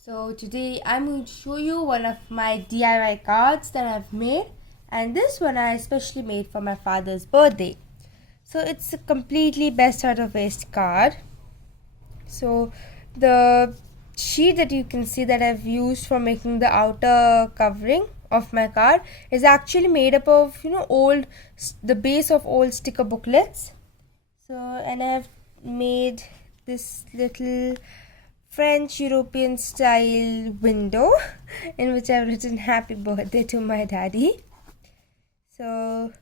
So today I'm going to show you one of my DIY cards that I've made, and this one I especially made for my father's birthday. So it's a completely best out of waste card. So the sheet that you can see that I've used for making the outer covering of my card is actually made up of the base of old sticker booklets. So and I've made this little French European style window in which I've written happy birthday to my daddy. So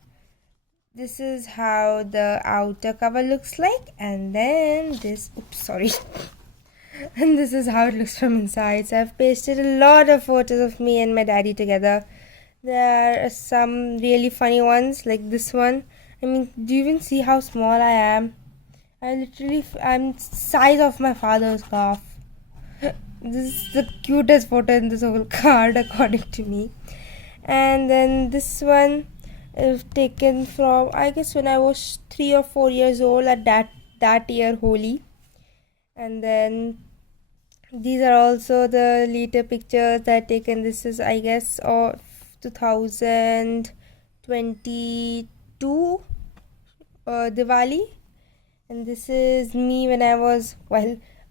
this is how the outer cover looks like, and then and this is how it looks from inside. So I've pasted a lot of photos of me and my daddy together. There are some really funny ones like this one. I mean, do you even see how small I am? I'm size of my father's calf. This is the cutest photo in this whole card according to me. And then this one is taken from, I guess, when I was 3 or 4 years old at that year Holi. And then these are also the later pictures that taken. This is, I guess, of 2022 Diwali. And this is me when I was,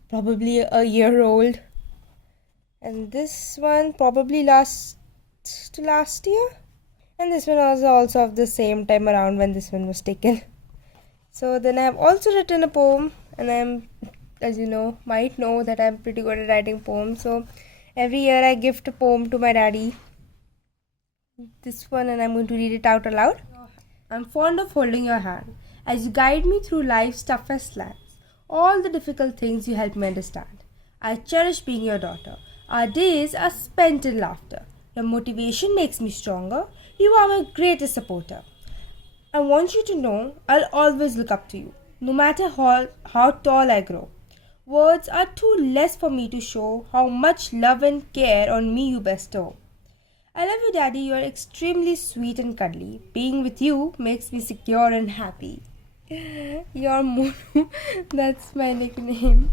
probably a year old. And this one probably last year. And this one was also of the same time around when this one was taken. So then I have also written a poem, and I'm, as you know, might know that I'm pretty good at writing poems. So every year I gift a poem to my daddy. This one, and I'm going to read it out aloud. I'm fond of holding your hand as you guide me through life's toughest lands. All the difficult things you help me understand. I cherish being your daughter. Our days are spent in laughter. Your motivation makes me stronger. You are my greatest supporter. I want you to know I'll always look up to you, no matter how tall I grow. Words are too less for me to show how much love and care on me you bestow. I love you, Daddy. You are extremely sweet and cuddly. Being with you makes me secure and happy. Your Monu, that's my nickname.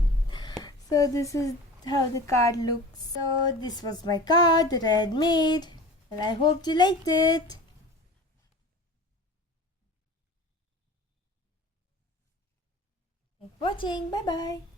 So this is how the card looks. So this was my card that I had made, and I hope you liked it. Thanks for watching. Bye bye.